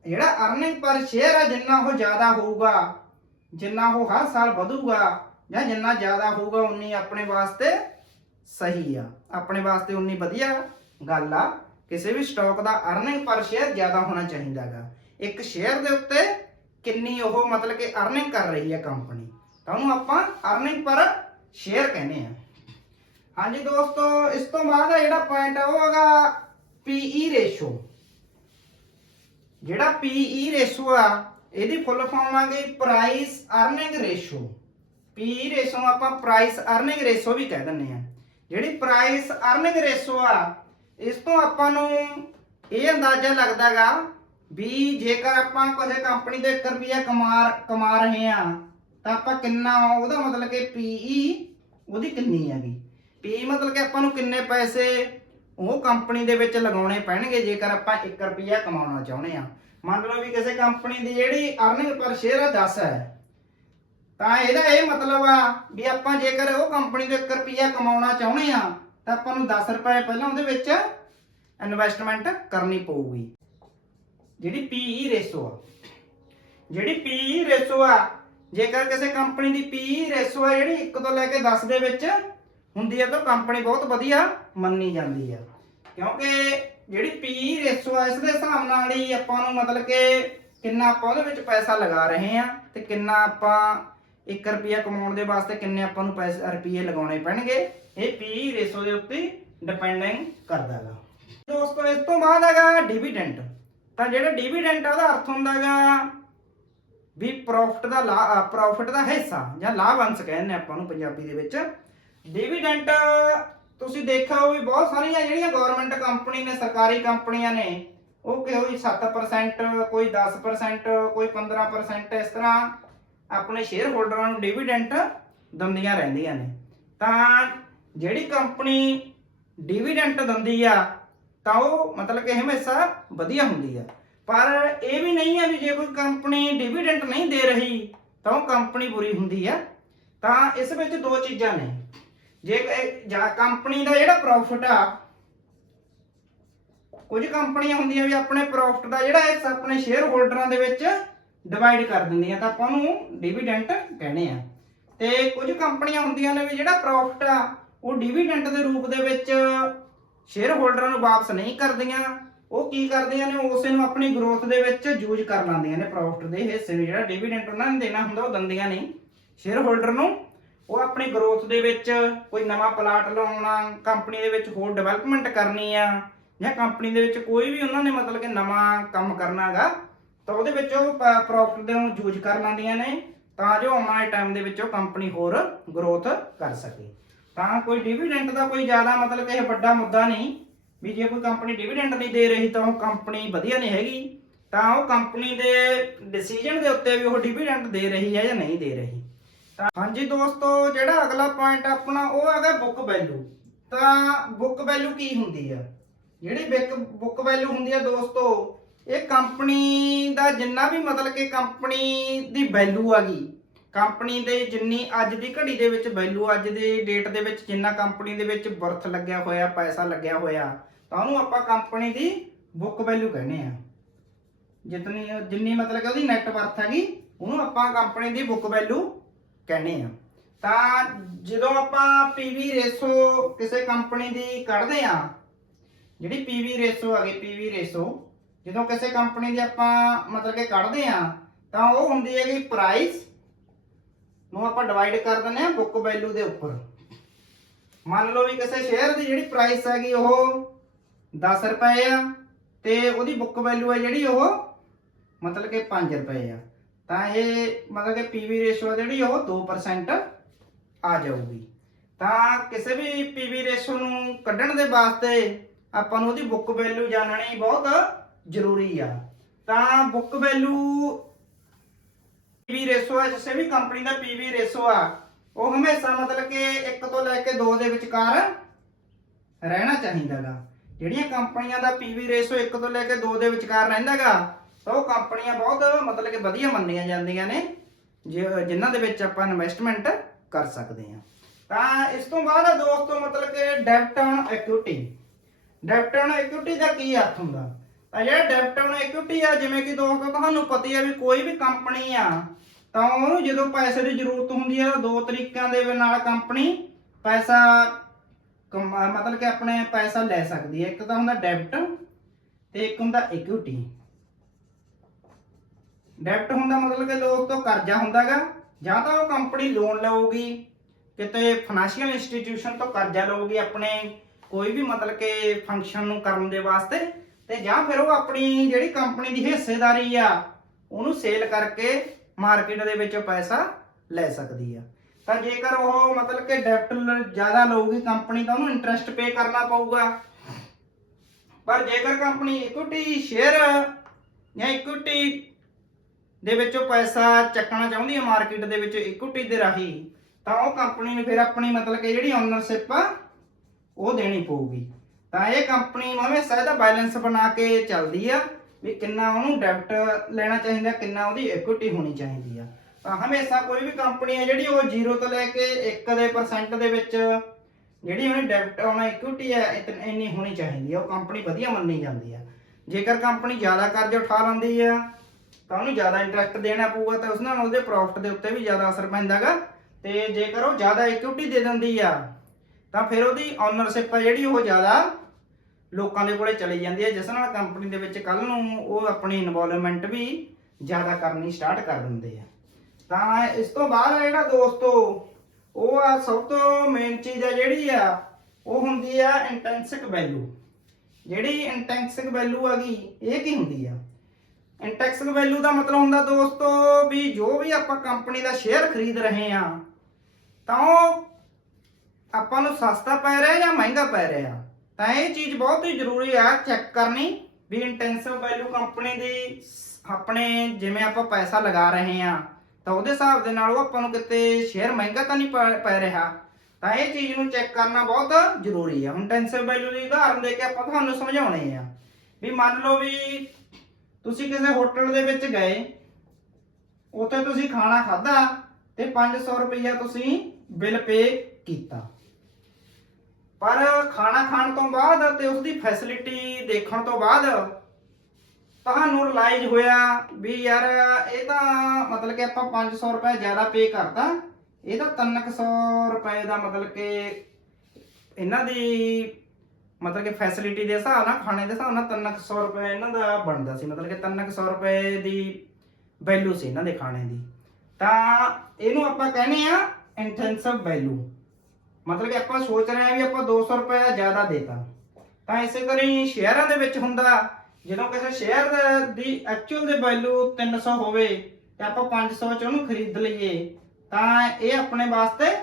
ਜਿਹੜਾ ਅਰਨਿੰਗ ਪਰ ਸ਼ੇਅਰ ਆ ਜਿੰਨਾ ਉਹ ਜ਼ਿਆਦਾ ਹੋਊਗਾ, ਜਿੰਨਾ ਉਹ ਹਰ ਸਾਲ ਵਧੂਗਾ ਜਾਂ ਜਿੰਨਾ ਜ਼ਿਆਦਾ ਹੋਊਗਾ ਉਨੀ ਆਪਣੇ ਵਾਸਤੇ ਸਹੀ ਆ, ਆਪਣੇ ਵਾਸਤੇ ਉਨੀ ਵਧੀਆ ਗੱਲ ਆ। ਕਿਸੇ ਵੀ ਸਟਾਕ ਦਾ ਅਰਨਿੰਗ ਪਰ ਸ਼ੇਅਰ ਜ਼ਿਆਦਾ ਹੋਣਾ ਚਾਹੀਦਾ ਗਾ। ਇੱਕ ਸ਼ੇਅਰ ਦੇ ਉੱਤੇ ਕਿੰਨੀ ਉਹ ਮਤਲਬ ਕਿ ਅਰਨਿੰਗ ਕਰ ਰਹੀ ਹੈ ਕੰਪਨੀ, ਤਾਂ ਉਹਨੂੰ ਆਪਾਂ ਅਰਨਿੰਗ ਪਰ ਸ਼ੇਅਰ ਕਹਿੰਦੇ ਆ। ਹਾਂਜੀ ਦੋਸਤੋ, ਇਸ ਤੋਂ ਬਾਅਦ ਜਿਹੜਾ ਪੁਆਇੰਟ ਆ ਉਹ ਹੈਗਾ PE ਰੇਸ਼ੋ। ਜਿਹੜਾ PE ਰੇਸ਼ੋ ਆ ਇਹਦੀ ਫੁੱਲ ਫਾਰਮ ਆ ਗਈ price earning ratio. PE ratio ਨੂੰ ਆਪਾਂ ਪ੍ਰਾਈਸ ਅਰਨਿੰਗ ਰੇਸ਼ੋ ਵੀ ਕਹਿ ਦਿੰਦੇ ਆ। ਜਿਹੜੀ ਪ੍ਰਾਈਸ ਅਰਨਿੰਗ ਰੇਸ਼ੋ ਆ ਇਸ ਤੋਂ ਆਪਾਂ ਨੂੰ ਇਹ ਅੰਦਾਜ਼ਾ ਲੱਗਦਾਗਾ ਵੀ ਜੇਕਰ ਆਪਾਂ ਕਿਸੇ ਕੰਪਨੀ ਦੇ 1 ਰੁਪਿਆ ਕਮਾ ਰਹੇ ਆ ਤਾਂ ਆਪਾਂ ਕਿੰਨਾ ਉਹਦਾ ਮਤਲਬ ਕਿ PE ਉਹਦੀ ਕਿੰਨੀ ਹੈਗੀ। PE ਮਤਲਬ ਕਿ ਆਪਾਂ ਨੂੰ ਕਿੰਨੇ ਪੈਸੇ ਉਹ ਕੰਪਨੀ ਦੇ ਵਿੱਚ ਲਗਾਉਣੇ ਪੈਣਗੇ ਜੇਕਰ ਆਪਾਂ 1 ਰੁਪਿਆ ਕਮਾਉਣਾ ਚਾਹੁੰਦੇ ਆ। ਮੰਨ ਲਓ ਵੀ ਕਿਸੇ ਕੰਪਨੀ ਦੀ ਜਿਹੜੀ ਅਰਨਿੰਗ ਪਰ ਸ਼ੇਅਰ ਆ 10 ਹੈ, ਤਾਂ ਇਹਦਾ ਇਹ ਮਤਲਬ ਆ ਵੀ ਆਪਾਂ ਜੇਕਰ ਉਹ ਕੰਪਨੀ ਤੋਂ 1 ਰੁਪਿਆ ਕਮਾਉਣਾ ਚਾਹੁੰਦੇ ਆ ਤਾਂ ਆਪਾਂ ਨੂੰ 10 ਰੁਪਏ ਪਹਿਲਾਂ ਉਹਦੇ ਵਿੱਚ ਇਨਵੈਸਟਮੈਂਟ ਕਰਨੀ ਪਊਗੀ। ਜਿਹੜੀ PE ਰੇਸ਼ੋ ਆ, ਜਿਹੜੀ PE ਰੇਸ਼ੋ ਆ ਜੇਕਰ ਕਿਸੇ ਕੰਪਨੀ ਦੀ PE ਰੇਸ਼ੋ ਆ ਜਿਹੜੀ 1 ਤੋਂ ਲੈ ਕੇ 10 ਦੇ ਵਿੱਚ ਹੁੰਦੀ ਹੈ ਤਾਂ ਕੰਪਨੀ ਬਹੁਤ ਵਧੀਆ ਮੰਨੀ ਜਾਂਦੀ ਆ। ਕਿਉਂਕਿ ਜਿਹੜੀ PE ਰੇਸ਼ੋ ਆ ਇਸ ਦੇ ਹਿਸਾਬ ਨਾਲ ਹੀ ਆਪਾਂ ਨੂੰ ਮਤਲਬ ਕਿ ਕਿੰਨਾ ਆਪਾਂ ਉਹਦੇ ਵਿੱਚ ਪੈਸਾ ਲਗਾ ਰਹੇ ਆ ਤੇ ਕਿੰਨਾ ਆਪਾਂ 1 ਰੁਪਿਆ ਕਮਾਉਣ ਦੇ ਵਾਸਤੇ ਕਿੰਨੇ ਆਪਾਂ ਨੂੰ ਰੁਪਏ ਲਗਾਉਣੇ ਪੈਣਗੇ, ਇਹ PE ਰੇਸ਼ੋ ਦੇ ਉੱਤੇ ਡਿਪੈਂਡਿੰਗ ਕਰਦਾ ਹੈਗਾ। ਦੋਸਤੋ ਇਸ ਤੋਂ ਬਾਅਦ ਹੈਗਾ ਡਿਵੀਡੈਂਟ। ਤਾਂ ਜਿਹੜਾ ਡਿਵੀਡੈਂਟ ਉਹਦਾ ਅਰਥ ਹੁੰਦਾ ਹੈਗਾ ਵੀ ਪ੍ਰੋਫਿਟ ਦਾ ਹਿੱਸਾ ਜਾਂ ਲਾਭ ਅੰਸ਼ ਕਹਿੰਦੇ ਆਪਾਂ ਨੂੰ ਪੰਜਾਬੀ ਦੇ ਵਿੱਚ। ਡਿਵੀਡੈਂਟ ਤੁਸੀਂ ਦੇਖਿਆ ਵੀ ਬਹੁਤ ਸਾਰੀਆਂ ਜਿਹੜੀਆਂ ਗਵਰਨਮੈਂਟ ਕੰਪਨੀ ਨੇ, ਸਰਕਾਰੀ ਕੰਪਨੀਆਂ ਨੇ, ਉਹ ਕੋਈ 7%, ਕੋਈ 10%, ਕੋਈ 15% ਇਸ ਤਰ੍ਹਾਂ ਆਪਣੇ ਸ਼ੇਅਰ ਹੋਲਡਰਾਂ ਨੂੰ ਡਿਵੀਡੈਂਟ ਦਿੰਦੀਆਂ ਰਹਿੰਦੀਆਂ ਨੇ। ਤਾਂ ਜਿਹੜੀ ਕੰਪਨੀ ਡਿਵੀਡੈਂਟ ਦਿੰਦੀ ਆ ਤਾਂ ਉਹ ਮਤਲਬ ਕਿ ਹਮੇਸ਼ਾ ਵਧੀਆ ਹੁੰਦੀ ਆ। ਪਰ ਇਹ ਵੀ ਨਹੀਂ ਆ ਵੀ ਜੇ ਕੋਈ ਕੰਪਨੀ ਡਿਵੀਡੈਂਟ ਨਹੀਂ ਦੇ ਰਹੀ ਤਾਂ ਉਹ ਕੰਪਨੀ ਬੁਰੀ ਹੁੰਦੀ ਆ। ਤਾਂ ਇਸ ਵਿੱਚ ਦੋ ਚੀਜ਼ਾਂ ਨੇ। ਜੇ ਕੰਪਨੀ ਦਾ ਜਿਹੜਾ ਪ੍ਰੋਫਿਟ ਆ, ਕੁਝ ਕੰਪਨੀਆਂ ਹੁੰਦੀਆਂ ਵੀ ਆਪਣੇ ਪ੍ਰੋਫਿਟ ਦਾ ਜਿਹੜਾ ਹਿੱਸਾ ਆਪਣੇ ਸ਼ੇਅਰ ਹੋਲਡਰਾਂ ਦੇ ਵਿੱਚ ਡਿਵਾਈਡ ਕਰ ਦਿੰਦੀਆਂ ਤਾਂ ਆਪਾਂ ਉਹਨੂੰ ਡਿਵੀਡੈਂਟ ਕਹਿੰਦੇ ਆ। ਤੇ ਕੁਝ ਕੰਪਨੀਆਂ ਹੁੰਦੀਆਂ ਨੇ ਵੀ ਜਿਹੜਾ ਪ੍ਰੋਫਿਟ ਆ ਉਹ ਡਿਵੀਡੈਂਟ ਦੇ ਰੂਪ ਦੇ ਵਿੱਚ ਸ਼ੇਅਰ ਹੋਲਡਰਾਂ ਨੂੰ ਵਾਪਸ ਨਹੀਂ ਕਰਦੀਆਂ। ਉਹ ਕੀ ਕਰਦੀਆਂ ਨੇ, ਉਸੇ ਨੂੰ ਆਪਣੀ ਗਰੋਥ ਦੇ ਵਿੱਚ ਯੂਜ਼ ਕਰ ਲੈਂਦੀਆਂ ਨੇ। ਪ੍ਰੋਫਿਟ ਦੇ ਹਿੱਸੇ ਨੂੰ ਜਿਹੜਾ ਡਿਵੀਡੈਂਟ ਉਹਨਾਂ ਨੇ ਦੇਣਾ ਹੁੰਦਾ ਉਹ ਦਿੰਦੀਆਂ ਨਹੀਂ ਸ਼ੇਅਰ ਹੋਲਡਰ ਨੂੰ। ਉਹ ਆਪਣੀ ਗਰੋਥ ਦੇ ਵਿੱਚ ਕੋਈ ਨਵਾਂ ਪਲਾਟ ਲਾਉਣਾ, ਕੰਪਨੀ ਦੇ ਵਿੱਚ ਹੋਰ ਡਿਵੈਲਪਮੈਂਟ ਕਰਨੀ ਆ, ਜਾਂ ਕੰਪਨੀ ਦੇ ਵਿੱਚ ਕੋਈ ਵੀ ਉਹਨਾਂ ਨੇ ਮਤਲਬ ਕਿ ਨਵਾਂ ਕੰਮ ਕਰਨਾ ਹੈਗਾ ਤਾਂ ਉਹਦੇ ਵਿੱਚ ਉਹ ਪ੍ਰੋਫਿਟ ਦੇ ਨੂੰ ਯੂਜ਼ ਕਰ ਲੈਂਦੀਆਂ ਨੇ ਤਾਂ ਜੋ ਆਉਣ ਵਾਲੇ ਟਾਈਮ ਦੇ ਵਿੱਚ ਉਹ ਕੰਪਨੀ ਹੋਰ ਗਰੋਥ ਕਰ ਸਕੇ। ਤਾਂ ਕੋਈ ਡਿਵੀਡੈਂਟ ਦਾ ਕੋਈ ਜ਼ਿਆਦਾ ਮਤਲਬ ਕਿ ਇਹ ਵੱਡਾ ਮੁੱਦਾ ਨਹੀਂ ਵੀ ਜੇ ਕੋਈ ਕੰਪਨੀ ਡਿਵੀਡੈਂਟ ਨਹੀਂ ਦੇ ਰਹੀ ਤਾਂ ਉਹ ਕੰਪਨੀ ਵਧੀਆ ਨਹੀਂ ਹੈਗੀ। ਤਾਂ ਉਹ ਕੰਪਨੀ ਦੇ ਡਿਸੀਜਨ ਦੇ ਉੱਤੇ ਵੀ ਉਹ ਡਿਵੀਡੈਂਟ ਦੇ ਰਹੀ ਹੈ ਜਾਂ ਨਹੀਂ ਦੇ ਰਹੀ। ਤਾਂ ਹਾਂਜੀ ਦੋਸਤੋ, ਜਿਹੜਾ ਅਗਲਾ ਪੁਆਇੰਟ ਆਪਣਾ ਉਹ ਹੈਗਾ ਬੁੱਕ ਵੈਲਿਊ। ਤਾਂ ਬੁੱਕ ਵੈਲਿਊ ਕੀ ਹੁੰਦੀ ਆ? ਜਿਹੜੀ ਬੁੱਕ ਵੈਲਿਊ ਹੁੰਦੀ ਆ ਦੋਸਤੋ, ਇਹ ਕੰਪਨੀ ਦਾ ਜਿੰਨਾ ਵੀ ਮਤਲਬ ਕਿ ਕੰਪਨੀ ਦੀ ਵੈਲਿਊ ਆ ਗਈ ਕੰਪਨੀ ਦੇ ਜਿੰਨੀ ਅੱਜ ਦੀ ਘੜੀ ਦੇ ਵਿੱਚ ਵੈਲਿਊ, ਅੱਜ ਦੀ ਡੇਟ ਦੇ ਵਿੱਚ ਜਿੰਨਾ ਕੰਪਨੀ ਦੇ ਵਿੱਚ ਵਰਥ ਲੱਗਿਆ ਹੋਇਆ, ਪੈਸਾ ਲੱਗਿਆ ਹੋਇਆ, ਤਾਂ ਉਹਨੂੰ ਆਪਾਂ ਕੰਪਨੀ ਦੀ ਬੁੱਕ ਵੈਲਿਊ ਕਹਿੰਦੇ ਆ। ਜਿੰਨੀ ਮਤਲਬ ਕਿ ਉਹਦੀ ਨੈਟ ਵਰਥ ਹੈਗੀ, ਉਹਨੂੰ ਆਪਾਂ ਕੰਪਨੀ ਦੀ ਬੁੱਕ ਵੈਲਿਊ ਕਹਿੰਦੇ ਆ। ਤਾਂ ਜਦੋਂ ਆਪਾਂ ਪੀਵੀ ਰੇਸ਼ੋ ਕਿਸੇ ਕੰਪਨੀ ਦੀ ਕੱਢਦੇ ਆ, ਜਿਹੜੀ ਪੀਵੀ ਰੇਸ਼ੋ ਹੈਗੀ, ਪੀਵੀ ਰੇਸ਼ੋ ਜਦੋਂ ਕਿਸੇ ਕੰਪਨੀ ਦੀ ਆਪਾਂ ਮਤਲਬ ਕਿ ਕੱਢਦੇ ਆ, ਤਾਂ ਉਹ ਹੁੰਦੀ ਹੈਗੀ ਪ੍ਰਾਈਸ ਨੂੰ ਆਪਾਂ ਡਿਵਾਈਡ ਕਰ ਦਿੰਦੇ ਆ ਬੁੱਕ ਵੈਲਿਊ ਦੇ ਉੱਪਰ। ਮੰਨ ਲਓ ਵੀ ਕਿਸੇ ਸ਼ੇਅਰ ਦੀ ਜਿਹੜੀ ਪ੍ਰਾਈਸ ਹੈਗੀ ਉਹ 10 ਰੁਪਏ ਆ, ਤੇ ਉਹਦੀ ਬੁੱਕ ਵੈਲਿਊ ਹੈ ਜਿਹੜੀ ਉਹ ਮਤਲਬ ਕਿ 5 ਰੁਪਏ ਆ, ਤਾਂ ਇਹ ਮਤਲਬ ਕਿ ਪੀਵੀ ਰੇਸ਼ੋ ਜਿਹੜੀ ਉਹ 2% ਆ ਜਾਊਗੀ। ਤਾਂ ਕਿਸੇ ਵੀ ਪੀਵੀ ਰੇਸ਼ੋ ਨੂੰ ਕੱਢਣ ਦੇ ਵਾਸਤੇ ਆਪਾਂ ਨੂੰ ਉਹਦੀ ਬੁੱਕ ਵੈਲਿਊ ਜਾਣਨੀ ਬਹੁਤ ਜ਼ਰੂਰੀ ਆ। ਤਾਂ ਬੁੱਕ ਵੈਲਿਊ ਪੀਵੀ ਰੇਸ਼ੋ ਹੈ, ਕਿਸੇ ਵੀ ਕੰਪਨੀ ਦਾ ਪੀਵੀ ਰੇਸ਼ੋ ਆ, ਉਹ ਹਮੇਸ਼ਾ ਮਤਲਬ ਕਿ 1 ਤੋਂ ਲੈ ਕੇ 2 ਦੇ ਵਿਚਕਾਰ ਰਹਿਣਾ ਚਾਹੀਦਾਗਾ। ਜਿਹੜੀਆਂ ਕੰਪਨੀਆਂ ਦਾ ਪੀਵੀ ਰੇਸ਼ੋ 1 ਤੋਂ ਲੈ ਕੇ 2 ਦੇ ਵਿਚਕਾਰ ਰਹਿੰਦਾਗਾ, ਤਾਂ ਉਹ ਕੰਪਨੀਆਂ ਬਹੁਤ ਮਤਲਬ ਕਿ ਵਧੀਆ ਮੰਨੀਆਂ ਜਾਂਦੀਆਂ ਨੇ, ਜਿਨ੍ਹਾਂ ਦੇ ਵਿੱਚ ਆਪਾਂ ਇਨਵੈਸਟਮੈਂਟ ਕਰ ਸਕਦੇ ਹਾਂ। ਤਾਂ ਇਸ ਤੋਂ ਬਾਅਦ ਦੋਸਤੋ ਮਤਲਬ ਕਿ ਡੈਬਟ ਔਨ ਇਕੁਇਟੀ। ਡੈਬਟ ਔਨ ਇਕੁਇਟੀ ਦਾ ਕੀ ਅਰਥ ਹੁੰਦਾ? ਤਾਂ ਜਿਹੜਾ ਡੈਬਟ ਔਨ ਇਕੁਇਟੀ ਆ, ਜਿਵੇਂ ਕਿ ਦੋਸਤੋ ਤੁਹਾਨੂੰ ਪਤਾ ਹੀ ਆ ਵੀ ਕੋਈ ਵੀ ਕੰਪਨੀ ਆ, ਤਾਂ ਉਹਨੂੰ ਜਦੋਂ ਪੈਸੇ ਦੀ ਜ਼ਰੂਰਤ ਹੁੰਦੀ ਆ, 2 ਤਰੀਕਿਆਂ ਦੇ ਨਾਲ ਕੰਪਨੀ ਪੈਸਾ ਮਤਲਬ ਕਿ ਆਪਣੇ ਪੈਸਾ ਲੈ ਸਕਦੀ ਹੈ। ਇੱਕ ਤਾਂ ਹੁੰਦਾ ਡੈਬਟ ਤੇ ਇੱਕ ਹੁੰਦਾ ਇਕੁਇਟੀ। ਡੈਬਟ ਹੁੰਦਾ ਮਤਲਬ ਕਿ ਲੋਕ ਤੋਂ ਕਰਜ਼ਾ ਹੁੰਦਾਗਾ, ਜਾਂ ਤਾਂ ਉਹ ਕੰਪਨੀ ਲੋਨ ਲਊਗੀ, ਕਿਤੇ ਫਾਈਨੈਂਸ਼ੀਅਲ ਇੰਸਟੀਟਿਊਸ਼ਨ ਤੋਂ ਕਰਜ਼ਾ ਲਊਗੀ ਆਪਣੇ ਕੋਈ ਵੀ ਮਤਲਬ ਕਿ ਫੰਕਸ਼ਨ ਨੂੰ ਕਰਨ ਦੇ ਵਾਸਤੇ, ਤੇ ਜਾਂ ਫਿਰ ਉਹ ਆਪਣੀ ਜਿਹੜੀ ਕੰਪਨੀ ਦੀ ਹਿੱਸੇਦਾਰੀ ਆ ਉਹਨੂੰ ਸੇਲ ਕਰਕੇ ਮਾਰਕੀਟ ਦੇ ਵਿੱਚ ਪੈਸਾ ਲੈ ਸਕਦੀ ਆ। ਤਾਂ ਜੇਕਰ ਉਹ ਮਤਲਬ ਕਿ ਡੈਬਟ ਜ਼ਿਆਦਾ ਲਊਗੀ ਕੰਪਨੀ, ਤਾਂ ਉਹਨੂੰ ਇੰਟਰਸਟ ਪੇ ਕਰਨਾ ਪਊਗਾ। ਪਰ ਜੇਕਰ ਕੰਪਨੀ ਇਕੁਇਟੀ ਸ਼ੇਅਰ ਜਾਂ ਇਕੁਇਟੀ ਦੇ ਵਿੱਚੋਂ ਪੈਸਾ ਚੱਕਣਾ ਚਾਹੁੰਦੀ ਹੈ ਮਾਰਕੀਟ ਦੇ ਵਿੱਚ ਇਕੁਇਟੀ ਦੇ ਰਾਹੀਂ, ਤਾਂ ਉਹ ਕੰਪਨੀ ਨੂੰ ਫਿਰ ਆਪਣੀ ਮਤਲਬ ਕਿ ਜਿਹੜੀ ਓਨਰਸ਼ਿਪ ਆ ਉਹ ਦੇਣੀ ਪਊਗੀ। ਤਾਂ ਇਹ ਕੰਪਨੀ ਹਮੇਸ਼ਾ ਇਹਦਾ ਬੈਲੈਂਸ ਬਣਾ ਕੇ ਚੱਲਦੀ ਆ ਵੀ ਕਿੰਨਾ ਉਹਨੂੰ ਡੈਬਟ ਲੈਣਾ ਚਾਹੀਦਾ, ਕਿੰਨਾ ਉਹਦੀ ਇਕੁਇਟੀ ਹੋਣੀ ਚਾਹੀਦੀ ਆ। ਤਾਂ ਹਮੇਸ਼ਾ ਕੋਈ ਵੀ ਕੰਪਨੀ ਹੈ ਜਿਹੜੀ ਉਹ 0 ਤੋਂ ਲੈ ਕੇ 1% ਦੇ ਵਿੱਚ ਜਿਹੜੀ ਉਹਨੇ ਡੈਬਟ ਆਉਣਾ ਇਕੁਇਟੀ ਹੈ ਇੰਨੀ ਹੋਣੀ ਚਾਹੀਦੀ ਆ, ਉਹ ਕੰਪਨੀ ਵਧੀਆ ਮੰਨੀ ਜਾਂਦੀ ਆ। ਜੇਕਰ ਕੰਪਨੀ ਜ਼ਿਆਦਾ ਕਰਜ਼ਾ ਉਠਾ ਲੈਂਦੀ ਆ ਤਾਂ ਉਹਨੂੰ ਜ਼ਿਆਦਾ ਇੰਟਰਸਟ ਦੇਣਾ ਪਊਗਾ, ਤਾਂ ਉਸ ਨਾਲ ਉਹਦੇ ਪ੍ਰੋਫਿਟ ਦੇ ਉੱਤੇ ਵੀ ਜ਼ਿਆਦਾ ਅਸਰ ਪੈਂਦਾਗਾ। ਤੇ ਜੇਕਰ ਉਹ ਜ਼ਿਆਦਾ ਇਕੁਇਟੀ ਦੇ ਦਿੰਦੀ ਆ ਤਾਂ ਫਿਰ ਉਹਦੀ ਓਨਰਸ਼ਿਪ ਆ ਜਿਹੜੀ ਉਹ ਜ਼ਿਆਦਾ ਲੋਕਾਂ ਦੇ ਕੋਲੇ ਚਲੀ ਜਾਂਦੀ ਹੈ, ਜਿਸ ਨਾਲ ਕੰਪਨੀ ਦੇ ਵਿੱਚ ਕੱਲ ਨੂੰ ਉਹ ਆਪਣੀ ਇਨਵੋਲਵਮੈਂਟ ਵੀ ਜ਼ਿਆਦਾ ਕਰਨੀ ਸਟਾਰਟ ਕਰ ਦਿੰਦੇ ਆ। ਤਾਂ ਇਸ ਤੋਂ ਬਾਅਦ ਜਿਹੜਾ ਦੋਸਤੋ ਉਹ ਆ ਸਭ ਤੋਂ ਮੇਨ ਚੀਜ਼ ਆ ਜਿਹੜੀ ਆ ਉਹ ਹੁੰਦੀ ਆ ਇੰਟ੍ਰਿੰਸਿਕ ਵੈਲਿਊ। ਜਿਹੜੀ ਇੰਟ੍ਰਿੰਸਿਕ ਵੈਲਿਊ ਹੈਗੀ ਇਹ ਕੀ ਹੁੰਦੀ ਆ? ਇੰਟ੍ਰਿੰਸਿਕ ਵੈਲਿਊ ਦਾ ਮਤਲਬ ਹੁੰਦਾ ਦੋਸਤੋ ਵੀ ਜੋ ਵੀ ਆਪਾਂ ਕੰਪਨੀ ਦਾ ਸ਼ੇਅਰ ਖਰੀਦ ਰਹੇ ਆ, ਤਾਂ ਉਹ ਆਪਾਂ ਨੂੰ ਸਸਤਾ ਪੈ ਰਿਹਾ ਜਾਂ ਮਹਿੰਗਾ ਪੈ ਰਿਹਾ। ਤਾਂ ਇਹ ਚੀਜ਼ ਬਹੁਤ ਹੀ ਜ਼ਰੂਰੀ ਆ ਚੈੱਕ ਕਰਨੀ ਵੀ ਇੰਟ੍ਰਿੰਸਿਕ ਵੈਲਿਊ ਕੰਪਨੀ ਦੀ ਆਪਣੇ ਜਿਵੇਂ ਆਪਾਂ ਪੈਸਾ ਲਗਾ ਰਹੇ ਆ, ਤਾਂ ਉਹਦੇ ਹਿਸਾਬ ਦੇ ਨਾਲ ਉਹ ਆਪਾਂ ਨੂੰ ਕਿਤੇ ਸ਼ੇਅਰ ਮਹਿੰਗਾ ਤਾਂ ਨਹੀਂ ਪੈ ਰਿਹਾ। ਤਾਂ ਇਹ ਚੀਜ਼ ਨੂੰ ਚੈੱਕ ਕਰਨਾ ਬਹੁਤ ਜ਼ਰੂਰੀ ਆ। ਹੁਣ ਇੰਟ੍ਰਿੰਸਿਕ ਵੈਲਿਊ ਦੀ ਉਦਾਹਰਨ ਦੇ ਕੇ ਆਪਾਂ ਤੁਹਾਨੂੰ ਸਮਝਾਉਣੇ ਆ ਵੀ ਮੰਨ ਲਓ ਵੀ ਤੁਸੀਂ ਕਿਸੇ ਹੋਟਲ ਦੇ ਵਿੱਚ ਗਏ, ਉੱਥੇ ਤੁਸੀਂ ਖਾਣਾ ਖਾਧਾ ਤੇ 500 ਰੁਪਈਆ ਤੁਸੀਂ ਬਿੱਲ ਪੇ ਕੀਤਾ, ਪਰ ਖਾਣਾ ਖਾਣ ਤੋਂ ਬਾਅਦ ਤੇ ਉਸਦੀ ਫੈਸਿਲਿਟੀ ਦੇਖਣ ਤੋਂ ਬਾਅਦ ਤੁਹਾਨੂੰ ਰਿਲਾਈਜ਼ ਹੋਇਆ ਵੀ ਯਾਰ ਇਹ ਤਾਂ ਮਤਲਬ ਕਿ ਆਪਾਂ 500 ਰੁਪਏ ਜ਼ਿਆਦਾ ਪੇ ਕਰਤਾ, ਇਹ ਤਾਂ 300 ਰੁਪਏ ਦਾ ਮਤਲਬ ਕਿ ਇਹਨਾਂ ਦੀ ਮਤਲਬ ਕਿ ਫੈਸਿਲਿਟੀ ਦੇ ਹਿਸਾਬ ਨਾਲ, ਖਾਣੇ ਦੇ ਹਿਸਾਬ ਨਾਲ 300 ਰੁਪਏ ਇਹਨਾਂ ਦਾ ਬਣਦਾ ਸੀ, ਮਤਲਬ ਕਿ 300 ਰੁਪਏ ਦੀ ਵੈਲਿਊ ਸੀ ਇਹਨਾਂ ਦੇ ਖਾਣੇ ਦੀ। ਤਾਂ ਇਹਨੂੰ ਆਪਾਂ ਕਹਿੰਦੇ ਆ ਇੰਟ੍ਰਿੰਸਿਕ ਵੈਲਿਊ। ਮਤਲਬ ਕਿ ਆਪਾਂ ਸੋਚ ਰਹੇ ਹਾਂ ਵੀ ਆਪਾਂ 200 ਰੁਪਏ ਜ਼ਿਆਦਾ ਦੇਤਾ। ਤਾਂ ਇਸੇ ਤਰ੍ਹਾਂ ਹੀ ਸ਼ੇਅਰਾਂ ਦੇ ਵਿੱਚ ਹੁੰਦਾ, ਜਦੋਂ ਕਿਸੇ ਸ਼ੇਅਰ ਦੀ ਐਕਚੁਅਲ ਦੀ ਵੈਲਿਊ 300 ਹੋਵੇ ਤੇ ਆਪਾਂ 500 ਚ ਉਹਨੂੰ ਖਰੀਦ ਲਈਏ, ਤਾਂ ਇਹ ਆਪਣੇ ਵਾਸਤੇ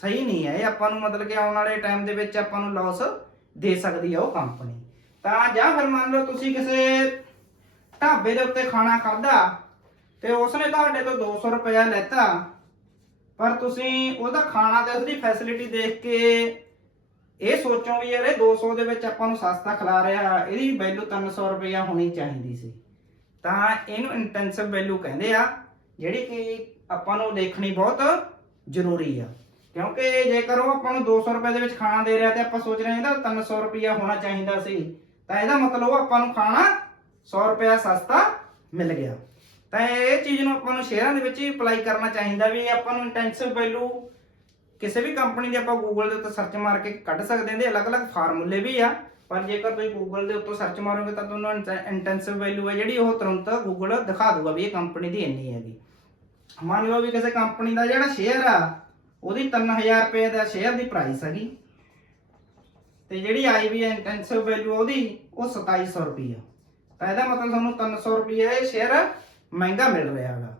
ਸਹੀ ਨਹੀਂ ਹੈ। ਇਹ ਆਪਾਂ ਨੂੰ ਮਤਲਬ ਕਿ ਆਉਣ ਵਾਲੇ ਟਾਈਮ ਦੇ ਵਿੱਚ ਆਪਾਂ ਨੂੰ ਲਾਸ ਦੇ ਸਕਦੀ ਆ ਉਹ ਕੰਪਨੀ। ਤਾਂ ਜਾਂ ਫਿਰ ਮੰਨ ਲਓ ਤੁਸੀਂ ਕਿਸੇ ਢਾਬੇ ਦੇ ਉੱਤੇ ਖਾਣਾ ਖਾਧਾ ਤੇ ਉਸਨੇ ਤੁਹਾਡੇ ਤੋਂ 200 ਰੁਪਇਆ ਲੈਤਾ, ਪਰ ਤੁਸੀਂ ਉਹਦਾ ਖਾਣਾ ਤੇ ਉਸਦੀ ਫੈਸਿਲਿਟੀ ਦੇਖ ਕੇ ਇਹ ਸੋਚੋ ਵੀ ਯਾਰ ਇਹ 200 ਦੇ ਵਿੱਚ ਆਪਾਂ ਨੂੰ ਸਸਤਾ ਖਿਲਾ ਰਿਹਾ, ਇਹਦੀ ਵੈਲਿਊ 300 ਰੁਪਇਆ ਹੋਣੀ ਚਾਹੀਦੀ ਸੀ। ਤਾਂ ਇਹਨੂੰ ਇੰਟ੍ਰਿੰਸਿਕ ਵੈਲਿਊ ਕਹਿੰਦੇ ਆ, ਜਿਹੜੀ ਕਿ ਆਪਾਂ ਨੂੰ ਦੇਖਣੀ ਬਹੁਤ ਜ਼ਰੂਰੀ ਆ, ਕਿਉਂਕਿ ਜੇਕਰ ਉਹ ਆਪਾਂ ਨੂੰ 200 ਰੁਪਏ ਦੇ ਵਿੱਚ ਖਾਣਾ ਦੇ ਰਿਹਾ ਤੇ ਆਪਾਂ ਸੋਚ ਰਹੇ ਹਾਂ ਇਹਦਾ 300 ਰੁਪਇਆ ਹੋਣਾ ਚਾਹੀਦਾ ਸੀ, ਤਾਂ ਇਹਦਾ ਮਤਲਬ ਉਹ ਆਪਾਂ ਨੂੰ ਖਾਣਾ 100 ਰੁਪਇਆ ਸਸਤਾ ਮਿਲ ਗਿਆ। ਤਾਂ ਇਹ ਚੀਜ਼ ਨੂੰ ਆਪਾਂ ਨੂੰ ਸ਼ੇਅਰਾਂ ਦੇ ਵਿੱਚ ਹੀ ਅਪਲਾਈ ਕਰਨਾ ਚਾਹੀਦਾ ਵੀ ਆਪਾਂ ਨੂੰ ਇੰਟੈਂਸਿਵ ਵੈਲਿਊ ਕਿਸੇ ਵੀ ਕੰਪਨੀ ਦੀ ਆਪਾਂ ਗੂਗਲ ਦੇ ਉੱਤੇ ਸਰਚ ਮਾਰ ਕੇ ਕੱਢ ਸਕਦੇ ਹਾਂ। ਇਹਦੇ ਅਲੱਗ-ਅਲੱਗ ਫਾਰਮੂਲੇ ਵੀ ਆ, ਪਰ ਜੇਕਰ ਤੁਸੀਂ ਗੂਗਲ ਦੇ ਉੱਤੇ ਸਰਚ ਮਾਰੋਗੇ ਤਾਂ ਤੁਹਾਨੂੰ ਇੰਟੈਂਸਿਵ ਵੈਲਿਊ ਹੈ ਜਿਹੜੀ ਉਹ ਤੁਰੰਤ ਗੂਗਲ ਦਿਖਾ ਦੂਗਾ ਵੀ ਇਹ ਕੰਪਨੀ ਦੀ ਇੰਨੀ ਹੈਗੀ। ਮੰਨ ਲਓ ਵੀ ਕਿਸੇ ਕੰਪਨੀ ਦਾ ਜਿਹੜਾ ਸ਼ੇਅਰ ਆ ਉਹਦੀ 3000 ਰੁਪਏ ਦਾ ਸ਼ੇਅਰ ਦੀ ਪ੍ਰਾਈਸ ਹੈਗੀ ਤੇ ਜਿਹੜੀ ਆਈ ਵੀ ਇੰਟੈਂਸਿਵ ਵੈਲਿਊ ਉਹਦੀ ਉਹ 2700 ਰੁਪਏ, ਤਾਂ ਇਹਦਾ ਮਤਲਬ ਤੁਹਾਨੂੰ 300 ਰੁਪਏ ਇਹ ਸ਼ੇਅਰ ਮਹਿੰਗਾ ਮਿਲ ਰਿਹਾ ਹੈਗਾ।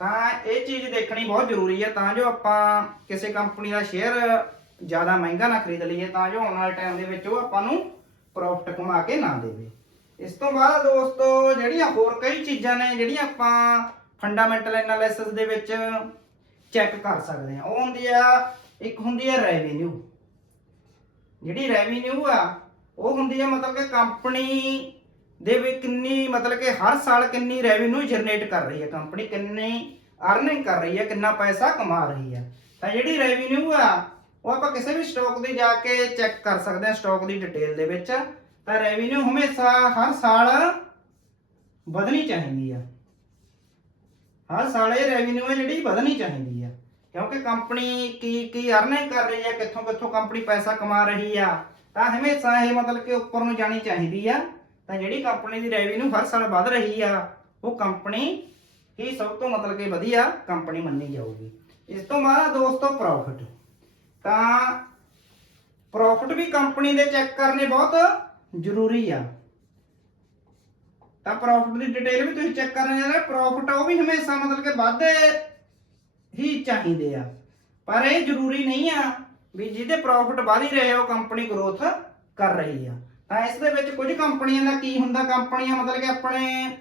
ਤਾਂ ਇਹ ਚੀਜ਼ ਦੇਖਣੀ ਬਹੁਤ ਜ਼ਰੂਰੀ ਹੈ ਤਾਂ ਜੋ ਆਪਾਂ ਕਿਸੇ ਕੰਪਨੀ ਦਾ ਸ਼ੇਅਰ ਜ਼ਿਆਦਾ ਮਹਿੰਗਾ ਨਾ ਖਰੀਦ ਲਈਏ, ਤਾਂ ਜੋ ਆਉਣ ਵਾਲੇ ਟਾਈਮ ਦੇ ਵਿੱਚ ਉਹ ਆਪਾਂ ਨੂੰ ਪ੍ਰੋਫਿਟ ਕਮਾ ਕੇ ਨਾ ਦੇਵੇ। ਇਸ ਤੋਂ ਬਾਅਦ ਦੋਸਤੋ ਜਿਹੜੀਆਂ ਹੋਰ ਕਈ ਚੀਜ਼ਾਂ ਨੇ ਜਿਹੜੀਆਂ ਆਪਾਂ ਫੰਡਾਮੈਂਟਲ ਐਨਾਲਿਸਿਸ ਦੇ ਵਿੱਚ ਚੈੱਕ ਕਰ ਸਕਦੇ ਹਾਂ, ਉਹ ਹੁੰਦੀ ਆ, ਇੱਕ ਹੁੰਦੀ ਹੈ ਰੈਵਨਿਊ। ਜਿਹੜੀ ਰੈਵਨਿਊ ਆ ਉਹ ਹੁੰਦੀ ਹੈ ਮਤਲਬ ਕਿ ਕੰਪਨੀ ਦੇ ਵਿੱਚ ਕਿੰਨੀ ਮਤਲਬ ਕਿ ਹਰ ਸਾਲ ਕਿੰਨੀ ਰੈਵਨਿਊ ਜਨਰੇਟ ਕਰ ਰਹੀ ਹੈ ਕੰਪਨੀ, ਕਿੰਨੀ ਅਰਨਿੰਗ ਕਰ ਰਹੀ ਹੈ, ਕਿੰਨਾ ਪੈਸਾ ਕਮਾ ਰਹੀ ਹੈ। ਤਾਂ ਜਿਹੜੀ ਰੈਵਨਿਊ ਆ ਉਹ ਆਪਾਂ ਕਿਸੇ ਵੀ ਸਟਾਕ ਦੀ ਜਾ ਕੇ ਚੈੱਕ ਕਰ ਸਕਦੇ ਹਾਂ ਸਟਾਕ ਦੀ ਡਿਟੇਲ ਦੇ ਵਿੱਚ। ਤਾਂ ਰੈਵਨਿਊ ਹਮੇਸ਼ਾ ਹਰ ਸਾਲ ਵਧਣੀ ਚਾਹੀਦੀ ਆ, ਹਰ ਸਾਲ ਇਹ ਰੈਵਨਿਊ ਹੈ ਜਿਹੜੀ ਵਧਣੀ ਚਾਹੀਦੀ ਆ, ਕਿਉਂਕਿ ਕੰਪਨੀ ਕੀ ਅਰਨਿੰਗ ਕਰ ਰਹੀ ਹੈ, ਕਿੱਥੋਂ ਕੰਪਨੀ ਪੈਸਾ ਕਮਾ ਰਹੀ ਆ, ਤਾਂ ਹਮੇਸ਼ਾ ਇਹ ਮਤਲਬ ਕਿ ਉੱਪਰ ਨੂੰ ਜਾਣੀ ਚਾਹੀਦੀ ਆ। ਤਾਂ ਜਿਹੜੀ ਕੰਪਨੀ ਦੀ ਰੈਵਨਿਊ ਹਰ ਸਾਲ ਵਧ ਰਹੀ ਆ ਉਹ ਕੰਪਨੀ ਹੀ ਸਭ ਤੋਂ ਮਤਲਬ ਕਿ ਵਧੀਆ ਕੰਪਨੀ ਮੰਨੀ ਜਾਊਗੀ। ਇਸ ਤੋਂ ਬਾਅਦ ਦੋਸਤੋ ਪ੍ਰੋਫਿਟ, ਤਾਂ ਪ੍ਰੋਫਿਟ ਵੀ ਕੰਪਨੀ ਦੇ ਚੈੱਕ ਕਰਨੇ ਬਹੁਤ ਜ਼ਰੂਰੀ ਆ। ਤਾਂ ਪ੍ਰੋਫਿਟ ਦੀ ਡਿਟੇਲ ਵੀ ਤੁਸੀਂ ਚੈੱਕ ਕਰਨਾ ਚਾਹੀਦਾ। ਪ੍ਰੋਫਿਟ ਉਹ ਵੀ ਹਮੇਸ਼ਾ ਮਤਲਬ ਕਿ ਵੱਧਦੇ ਹੀ ਚਾਹੀਦੇ ਆ, ਪਰ ਇਹ ਜ਼ਰੂਰੀ ਨਹੀਂ ਆ ਵੀ ਜਿਹਦੇ ਪ੍ਰੋਫਿਟ ਵਧ ਹੀ ਰਹੇ ਉਹ ਕੰਪਨੀ ਗਰੋਥ ਕਰ ਰਹੀ ਆ। ਤਾਂ ਇਸ ਦੇ ਵਿੱਚ ਕੁਝ ਕੰਪਨੀਆਂ ਦਾ ਕੀ ਹੁੰਦਾ, ਕੰਪਨੀਆਂ ਮਤਲਬ ਕਿ ਆਪਣੇ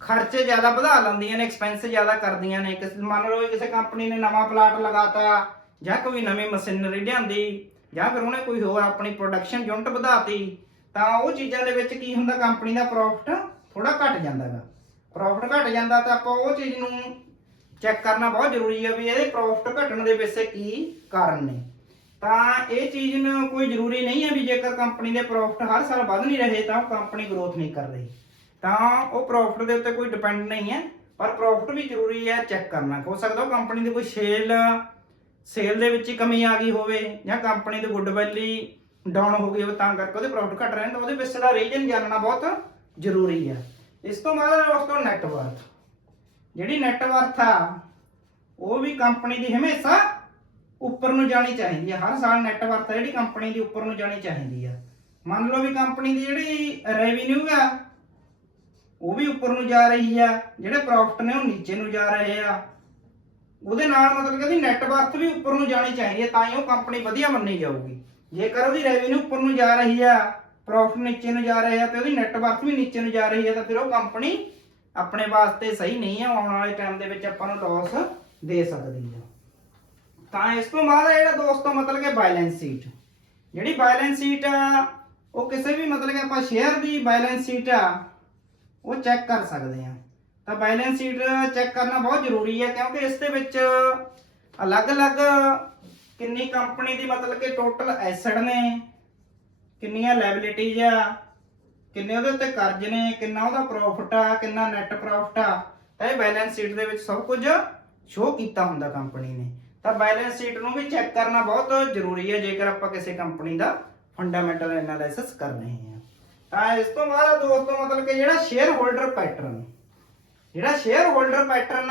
ਖਰਚੇ ਜ਼ਿਆਦਾ ਵਧਾ ਲੈਂਦੀਆਂ ਨੇ, ਐਕਸਪੈਂਸ ਜ਼ਿਆਦਾ ਕਰਦੀਆਂ ਨੇ। ਮੰਨ ਲਓ ਕਿਸੇ ਕੰਪਨੀ ਨੇ ਨਵਾਂ ਪਲਾਟ ਲਗਾਤਾ ਜਾਂ ਕੋਈ ਨਵੀਂ ਮਸ਼ੀਨਰੀ ਲਿਆਂਦੀ ਜਾਂ ਫਿਰ ਉਹਨੇ ਕੋਈ ਹੋਰ ਆਪਣੀ ਪ੍ਰੋਡਕਸ਼ਨ ਯੂਨਿਟ ਵਧਾਤੀ, ਤਾਂ ਉਹ ਚੀਜ਼ਾਂ ਦੇ ਵਿੱਚ ਕੀ ਹੁੰਦਾ ਕੰਪਨੀ ਦਾ ਪ੍ਰੋਫਿਟ ਥੋੜਾ ਘਟ ਜਾਂਦਾ ਗਾ। ਪ੍ਰੋਫਿਟ ਘਟ ਜਾਂਦਾ ਤਾਂ ਆਪਾਂ ਉਹ ਚੀਜ਼ ਨੂੰ ਚੈੱਕ ਕਰਨਾ ਬਹੁਤ ਜ਼ਰੂਰੀ ਹੈ ਵੀ ਇਹਦੇ ਪ੍ਰੋਫਿਟ ਘਟਣ ਦੇ ਪਿੱਛੇ ਕੀ ਕਾਰਨ ਨੇ। ਤਾਂ ਇਹ ਚੀਜ਼ ਨੂੰ ਕੋਈ ਜ਼ਰੂਰੀ ਨਹੀਂ ਹੈ ਵੀ ਜੇਕਰ ਕੰਪਨੀ ਦੇ ਪ੍ਰੋਫਿਟ ਹਰ ਸਾਲ ਵਧ ਨਹੀਂ ਰਹੇ ਤਾਂ ਉਹ ਕੰਪਨੀ ਗਰੋਥ ਨਹੀਂ ਕਰ ਰਹੀ, ਤਾਂ ਉਹ ਪ੍ਰੋਫਿਟ ਦੇ ਉੱਤੇ ਕੋਈ ਡਿਪੈਂਡ ਨਹੀਂ ਹੈ। ਪਰ ਪ੍ਰੋਫਿਟ ਵੀ ਜ਼ਰੂਰੀ ਹੈ ਚੈੱਕ ਕਰਨਾ। ਹੋ ਸਕਦਾ ਉਹ ਕੰਪਨੀ ਦੀ ਕੋਈ ਸੇਲ ਦੇ ਵਿੱਚ ਹੀ ਕਮੀ ਆ ਗਈ ਹੋਵੇ ਜਾਂ ਕੰਪਨੀ ਦੀ ਗੁੱਡਵਿਲ ਹੀ ਡਾਊਨ ਹੋ ਗਈ ਹੋਵੇ, ਤਾਂ ਕਰਕੇ ਉਹਦੇ ਪ੍ਰੋਫਿਟ ਘਟ ਰਹੇ ਨੇ, ਤਾਂ ਉਹਦੇ ਪਿੱਛੇ ਦਾ ਰੀਜ਼ਨ ਜਾਣਨਾ ਬਹੁਤ ਜ਼ਰੂਰੀ ਹੈ। ਇਸ ਤੋਂ ਬਾਅਦ ਦੋਸਤੋ ਨੈਟਵਰਥ, ਜਿਹੜੀ ਨੈਟਵਰਥ ਆ ਉਹ ਵੀ ਕੰਪਨੀ ਦੀ ਹਮੇਸ਼ਾ ਉੱਪਰ ਨੂੰ ਜਾਣੀ ਚਾਹੀਦੀ ਹੈ। ਹਰ ਸਾਲ ਨੈਟਵਰਥ ਜਿਹੜੀ ਕੰਪਨੀ ਦੀ ਉੱਪਰ ਨੂੰ ਜਾਣੀ ਚਾਹੀਦੀ ਆ। ਮੰਨ ਲਓ ਵੀ ਕੰਪਨੀ ਦੀ ਜਿਹੜੀ ਰੈਵਨਿਊ ਆ ਉਹ ਵੀ ਉੱਪਰ ਨੂੰ ਜਾ ਰਹੀ ਆ, ਜਿਹੜੇ ਪ੍ਰੋਫਿਟ ਨੇ ਉਹ ਨੀਚੇ ਨੂੰ ਜਾ ਰਹੇ ਆ, ਉਹਦੇ ਨਾਲ ਮਤਲਬ ਕਿ ਉਹਦੀ ਨੈਟਵਰਥ ਵੀ ਉੱਪਰ ਨੂੰ ਜਾਣੀ ਚਾਹੀਦੀ ਹੈ, ਤਾਂ ਹੀ ਉਹ ਕੰਪਨੀ ਵਧੀਆ ਮੰਨੀ ਜਾਊਗੀ। ਜੇਕਰ ਉਹਦੀ ਰੈਵਨਿਊ ਉੱਪਰ ਨੂੰ ਜਾ ਰਹੀ ਆ, ਪ੍ਰੋਫਿਟ ਨੀਚੇ ਨੂੰ ਜਾ ਰਹੇ ਆ ਤੇ ਉਹਦੀ ਨੈਟਵਰਥ ਵੀ ਨੀਚੇ ਨੂੰ ਜਾ ਰਹੀ ਹੈ, ਤਾਂ ਫਿਰ ਉਹ ਕੰਪਨੀ ਆਪਣੇ ਵਾਸਤੇ ਸਹੀ ਨਹੀਂ ਆ, ਆਉਣ ਵਾਲੇ ਟਾਈਮ ਦੇ ਵਿੱਚ ਆਪਾਂ ਨੂੰ ਲਾਸ ਦੇ ਸਕਦੀ ਆ। ਤਾਂ ਇਸ ਤੋਂ ਬਾਅਦ ਜਿਹੜਾ ਦੋਸਤੋ ਮਤਲਬ ਕਿ ਬੈਲੈਂਸ ਸ਼ੀਟ, ਜਿਹੜੀ ਬੈਲੈਂਸ ਸ਼ੀਟ ਆ ਉਹ ਕਿਸੇ ਵੀ ਮਤਲਬ ਕਿ ਆਪਾਂ ਸ਼ੇਅਰ ਦੀ ਬੈਲੈਂਸ ਸ਼ੀਟ ਆ ਉਹ ਚੈੱਕ ਕਰ ਸਕਦੇ ਆ। ਤਾਂ ਬੈਲੈਂਸ ਸ਼ੀਟ ਚੈੱਕ ਕਰਨਾ ਬਹੁਤ ਜ਼ਰੂਰੀ ਹੈ, ਕਿਉਂਕਿ ਇਸ ਦੇ ਵਿੱਚ ਅਲੱਗ-ਅਲੱਗ ਕਿੰਨੀ ਕੰਪਨੀ ਦੀ ਮਤਲਬ ਕਿ ਟੋਟਲ ਐਸੈਟ ਨੇ, ਕਿੰਨੀਆਂ ਲਾਇਬਿਲਿਟੀਜ਼ ਆ, ਕਿੰਨੇ ਉਹਦੇ ਉੱਤੇ ਕਰਜ਼ ਨੇ, ਕਿੰਨਾ ਉਹਦਾ ਪ੍ਰੋਫਿਟ ਆ, ਕਿੰਨਾ ਨੈਟ ਪ੍ਰੋਫਿਟ ਆ, ਤਾਂ ਇਹ ਬੈਲੈਂਸ ਸ਼ੀਟ ਦੇ ਵਿੱਚ ਸਭ ਕੁਝ ਸ਼ੋ ਕੀਤਾ ਹੁੰਦਾ ਕੰਪਨੀ ਨੇ। ਤਾਂ ਬੈਲੈਂਸ ਸ਼ੀਟ ਨੂੰ ਵੀ ਚੈੱਕ ਕਰਨਾ ਬਹੁਤ ਜ਼ਰੂਰੀ ਹੈ ਜੇਕਰ ਆਪਾਂ ਕਿਸੇ ਕੰਪਨੀ ਦਾ ਫੰਡਾਮੈਂਟਲ ਐਨਾਲਿਸਿਸ ਕਰ ਰਹੇ ਹਾਂ। ਤਾਂ ਇਸ ਤੋਂ ਬਾਅਦ ਦੋਸਤੋ ਮਤਲਬ ਕਿ ਜਿਹੜਾ ਸ਼ੇਅਰ ਹੋਲਡਰ ਪੈਟਰਨ, ਜਿਹੜਾ ਸ਼ੇਅਰ ਹੋਲਡਰ ਪੈਟਰਨ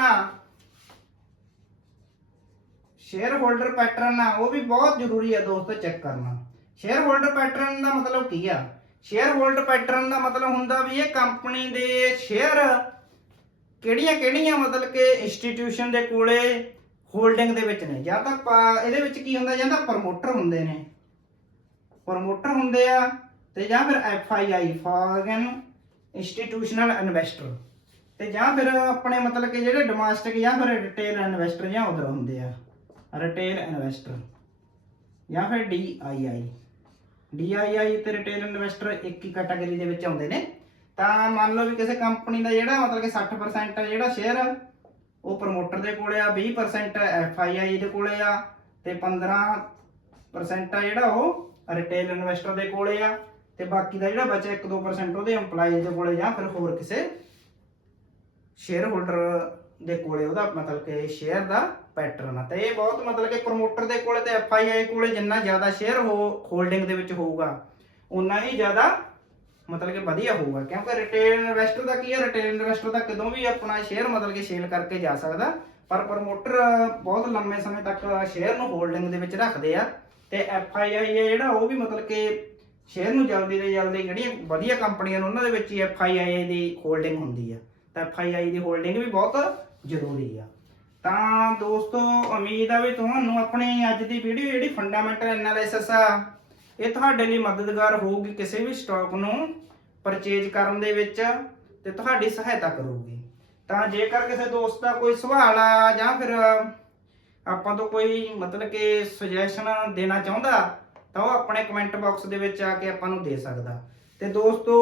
ਆ ਉਹ ਵੀ ਬਹੁਤ ਜ਼ਰੂਰੀ ਹੈ ਦੋਸਤੋ ਚੈੱਕ ਕਰਨਾ। ਸ਼ੇਅਰ ਹੋਲਡਰ ਪੈਟਰਨ ਦਾ ਮਤਲਬ ਕੀ ਆ? ਸ਼ੇਅਰ ਹੋਲਡਰ ਪੈਟਰਨ ਦਾ ਮਤਲਬ ਹੁੰਦਾ ਵੀ ਇਹ ਕੰਪਨੀ ਦੇ ਸ਼ੇਅਰ ਕਿਹੜੀਆਂ ਮਤਲਬ ਕਿ ਇੰਸਟੀਟਿਊਸ਼ਨ ਦੇ ਕੋਲੇ ਹੋਲਡਿੰਗ ਦੇ ਵਿੱਚ ਨੇ। ਜਾਂ ਤਾਂ ਇਹਦੇ ਵਿੱਚ ਕੀ ਹੁੰਦਾ, ਜਾਂ ਤਾਂ ਪ੍ਰਮੋਟਰ ਹੁੰਦੇ ਆ ਤੇ ਜਾਂ ਫਿਰ FII ਫੋਰਨ ਇੰਸਟੀਟਿਊਸ਼ਨਲ ਇਨਵੈਸਟਰ, ਤੇ ਜਾਂ ਫਿਰ ਆਪਣੇ ਮਤਲਬ ਕਿ ਜਿਹੜੇ ਡੋਮੈਸਟਿਕ ਜਾਂ ਫਿਰ ਰਿਟੇਲ ਇਨਵੈਸਟਰ ਜਾਂ ਉਧਰ ਹੁੰਦੇ ਆ ਰਿਟੇਲ ਇਨਵੈਸਟਰ, ਜਾਂ ਫਿਰ DII ਤੇ ਰਿਟੇਲ ਇਨਵੈਸਟਰ ਇੱਕ ਹੀ ਕੈਟਾਗਰੀ ਦੇ ਵਿੱਚ ਆਉਂਦੇ ਨੇ। ਤਾਂ ਮੰਨ ਲਓ ਵੀ ਕਿਸੇ ਕੰਪਨੀ ਦਾ ਜਿਹੜਾ ਮਤਲਬ ਕਿ 60% ਜਿਹੜਾ ਸ਼ੇਅਰ ਉਹ ਪ੍ਰਮੋਟਰ ਦੇ ਕੋਲੇ ਆ, 20% FII ਦੇ ਕੋਲੇ ਆ ਤੇ 15% ਆ ਜਿਹੜਾ ਉਹ ਰਿਟੇਲ ਇਨਵੈਸਟਰ ਦੇ ਕੋਲੇ ਆ ਤੇ ਬਾਕੀ ਦਾ ਜਿਹੜਾ ਬਚਿਆ 1-2% ਉਹਦੇ EMPLOYEE ਦੇ ਕੋਲੇ ਜਾਂ ਫਿਰ ਹੋਰ ਕਿਸੇ ਸ਼ੇਅਰ ਹੋਲਡਰ ਦੇ ਕੋਲੇ ਉਹਦਾ ਮਤਲਬ ਕਿ ਸ਼ੇਅਰ ਦਾ ਪੈਟਰਨ ਆ। ਤੇ ਇਹ ਬਹੁਤ ਮਤਲਬ ਕਿ ਪ੍ਰਮੋਟਰ ਦੇ ਕੋਲੇ ਤੇ FII ਕੋਲੇ ਜਿੰਨਾ ਜ਼ਿਆਦਾ ਸ਼ੇਅਰ ਹੋਲਡਿੰਗ ਦੇ ਵਿੱਚ ਹੋਊਗਾ ਉਨਾ ਹੀ ਜ਼ਿਆਦਾ ਮਤਲਬ ਕਿ ਵਧੀਆ ਹੋਊਗਾ, ਕਿਉਂਕਿ ਰਿਟੇਲ ਇਨਵੈਸਟਰ ਦਾ ਕੀ ਹੈ, ਰਿਟੇਲ ਇਨਵੈਸਟਰ ਦਾ ਕਦੋਂ ਵੀ ਆਪਣਾ ਸ਼ੇਅਰ ਮਤਲਬ ਕਿ ਸੇਲ ਕਰਕੇ ਜਾ ਸਕਦਾ, ਪਰ ਪ੍ਰਮੋਟਰ ਬਹੁਤ ਲੰਮੇ ਸਮੇਂ ਤੱਕ ਸ਼ੇਅਰ ਨੂੰ ਹੋਲਡਿੰਗ ਦੇ ਵਿੱਚ ਰੱਖਦੇ ਆ ਤੇ FII ਹੈ ਜਿਹੜਾ ਉਹ ਵੀ ਮਤਲਬ ਕਿ ਸ਼ੇਅਰ ਨੂੰ ਜਲਦੀ ਤੋਂ ਜਲਦੀ ਜਿਹੜੀਆਂ ਵਧੀਆ ਕੰਪਨੀਆਂ ਨੇ ਉਹਨਾਂ ਦੇ ਵਿੱਚ ਹੀ FII ਦੀ ਹੋਲਡਿੰਗ ਹੁੰਦੀ ਆ ਤਾਂ FII ਦੀ ਹੋਲਡਿੰਗ ਵੀ ਬਹੁਤ ਜ਼ਰੂਰੀ ਆ। ਤਾਂ ਦੋਸਤੋ ਉਮੀਦ ਆ ਵੀ ਤੁਹਾਨੂੰ ਆਪਣੀ ਅੱਜ ਦੀ ਵੀਡੀਓ ਜਿਹੜੀ ਫੰਡਾਮੈਂਟਲ ਐਨਾਲਿਸਿਸ ਆ ਇਹ ਤੁਹਾਡੇ ਲਈ ਮਦਦਗਾਰ ਹੋਊਗੀ ਕਿਸੇ ਵੀ ਸਟਾਕ ਨੂੰ ਪਰਚੇਜ ਕਰਨ ਦੇ ਵਿੱਚ ਤੇ ਤੁਹਾਡੀ ਸਹਾਇਤਾ ਕਰੂਗੀ। ਤਾਂ ਜੇਕਰ ਕਿਸੇ ਦੋਸਤ ਦਾ ਕੋਈ ਸਵਾਲ ਆ ਜਾਂ ਫਿਰ ਆਪਾਂ ਤੋਂ ਕੋਈ ਮਤਲਬ ਕਿ ਸੁਜੈਸ਼ਨ ਦੇਣਾ ਚਾਹੁੰਦਾ ਤਾਂ ਉਹ ਆਪਣੇ ਕਮੈਂਟ ਬਾਕਸ ਦੇ ਵਿੱਚ ਆ ਕੇ ਆਪਾਂ ਨੂੰ ਦੇ ਸਕਦਾ। ਤੇ ਦੋਸਤੋ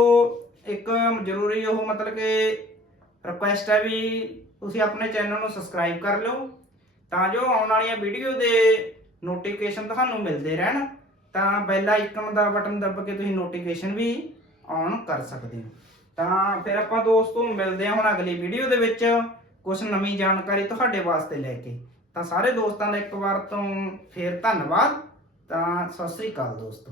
ਇੱਕ ਜ਼ਰੂਰੀ ਉਹ ਮਤਲਬ ਕਿ ਰਿਕੁਐਸਟ ਹੈ ਵੀ ਤੁਸੀਂ ਆਪਣੇ ਚੈਨਲ ਨੂੰ ਸਬਸਕ੍ਰਾਈਬ ਕਰ ਲਓ ਤਾਂ ਜੋ ਆਉਣ ਵਾਲੀਆਂ ਵੀਡੀਓ ਦੇ ਨੋਟੀਫਿਕੇਸ਼ਨ ਤੁਹਾਨੂੰ ਮਿਲਦੇ ਰਹਿਣ, ਤਾਂ ਬੈਲ ਆਈਕਨ ਦਾ ਬਟਨ ਦੱਬ ਕੇ ਤੁਸੀਂ ਨੋਟੀਫਿਕੇਸ਼ਨ ਵੀ ਔਨ ਕਰ ਸਕਦੇ ਹੋ। ਤਾਂ ਫਿਰ ਆਪਾਂ ਦੋਸਤੋ ਮਿਲਦੇ ਹਾਂ ਹੁਣ ਅਗਲੀ ਵੀਡੀਓ ਦੇ ਵਿੱਚ ਕੁਝ ਨਵੀਂ ਜਾਣਕਾਰੀ ਤੁਹਾਡੇ ਵਾਸਤੇ ਲੈ ਕੇ। ਤਾਂ ਸਾਰੇ ਦੋਸਤਾਂ ਦਾ ਇੱਕ ਵਾਰ ਤੋਂ ਫੇਰ ਧੰਨਵਾਦ। ਤਾਂ ਸਤਿ ਸ੍ਰੀ ਅਕਾਲ ਦੋਸਤੋ।